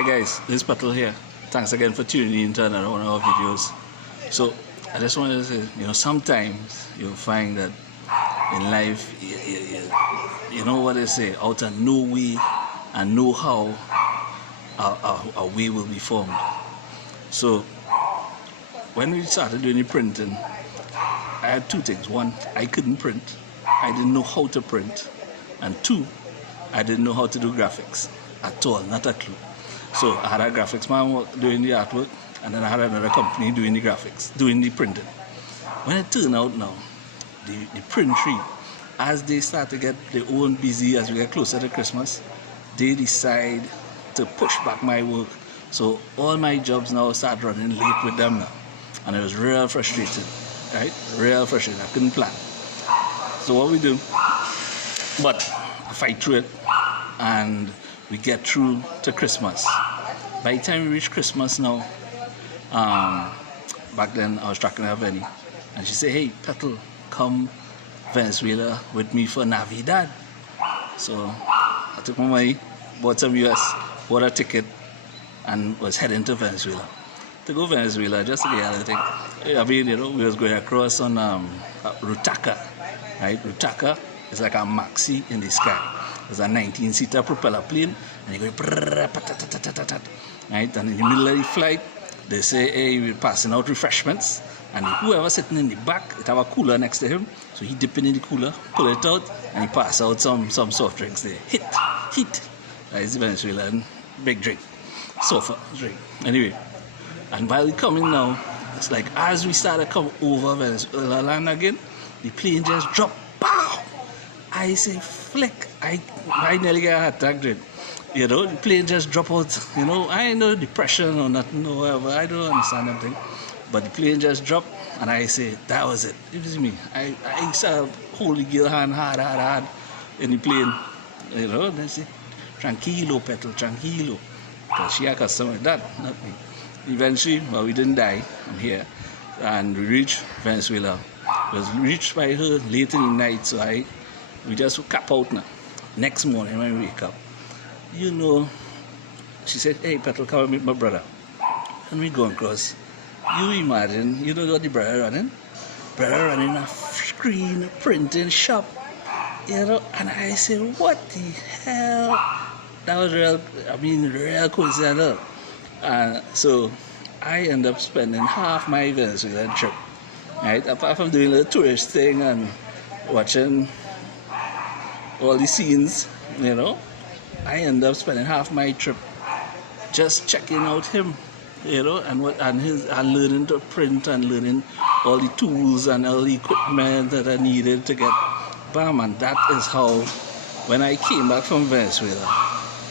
Hi guys, this is Patel here. Thanks again for tuning in to another one of our videos. So I just wanted to say, sometimes you'll find that in life, you know what they say, out of no way and know how a way will be formed. So when we started doing the printing, I had two things. One, I couldn't print. I didn't know how to print. And two, I didn't know how to do graphics at all, not a clue. So I had a graphics man doing the artwork, and then I had another company doing the graphics, doing the printing. When it turned out now, the print tree, as they start to get their own busy as we get closer to Christmas, they decide to push back my work. So all my jobs now start running late with them now. And it was real frustrating, right? Real frustrating. I couldn't plan. So what we do, but I fight through it, and we get through to Christmas. By the time we reach Christmas now, back then I was tracking her Benny, and she said, "Hey, Petal, come Venezuela with me for Navidad." So I took my money, bought some US, bought a ticket, and was heading to Venezuela. To go Venezuela, just the other thing. I mean, we was going across on Rutaca, right? Rutaca is like a maxi in the sky. It's a 19-seater propeller plane, and you go right. And in the middle of the flight, they say, "Hey, we're passing out refreshments," and whoever's sitting in the back, it have a cooler next to him, so he dip in the cooler, pull it out, and he pass out some soft drinks there. Heat. That is Venezuelan big drink, sofa drink. Anyway, and while we coming now, it's like as we start to come over Venezuela land again, the plane just drop. Pow! I say flick. I nearly get a heart attack, dude. The plane just drop out. I ain't no depression or nothing or whatever. I don't understand nothing. But the plane just dropped, and I say, that was it. You see me? I saw holy girl hand hard in the plane. They say, tranquilo, Petal, tranquilo. Because she accustomed with that, not me. Eventually, well, we didn't die. I'm here. And we reached Venezuela. It was reached by her late in the night, so we just cap out now. Next morning when we wake up, she said, "Hey, Petal, come and meet my brother." And we go across. You imagine, what the brother running? Brother running a screen printing shop. And I said, what the hell? That was real coincidental. So I end up spending half my Venezuelan trip, right? Apart from doing a tourist thing and watching all the scenes, I end up spending half my trip just checking out him, and learning to print and learning all the tools and all the equipment that I needed to get bam. And that is how, when I came back from Venezuela,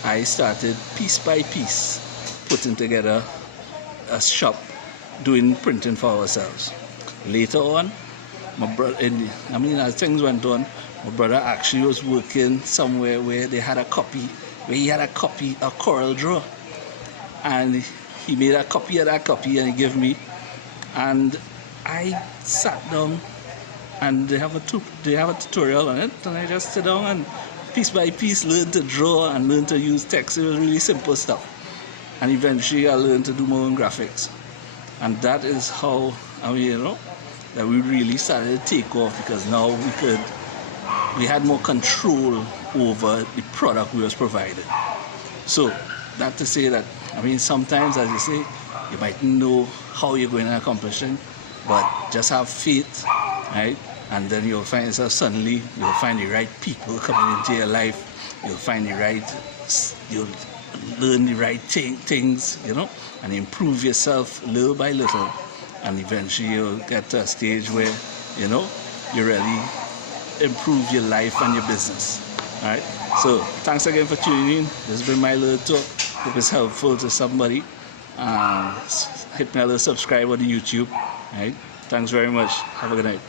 I started piece by piece putting together a shop doing printing for ourselves. Later on, my brother, as things went on, my brother actually was working somewhere where he had a copy of Coral Draw, and he made a copy of that copy and he gave me, and I sat down, and they have a tutorial on it, and I just sit down and piece by piece learn to draw and learn to use text. It was really simple stuff, and eventually I learned to do my own graphics, and that is how that we really started to take off, because now we had more control over the product we was provided. So that to say that, sometimes, as you say, you might know how you're going to accomplish it, but just have faith, right? And then you'll find yourself, suddenly you'll find the right people coming into your life. You'll learn the right things, and improve yourself little by little, and eventually you'll get to a stage where you really improve your life and your business. All right, so thanks again for tuning in. This has been my little talk. Hope it's helpful to somebody. Hit me a little subscribe on the YouTube. All right, thanks very much. Have a good night.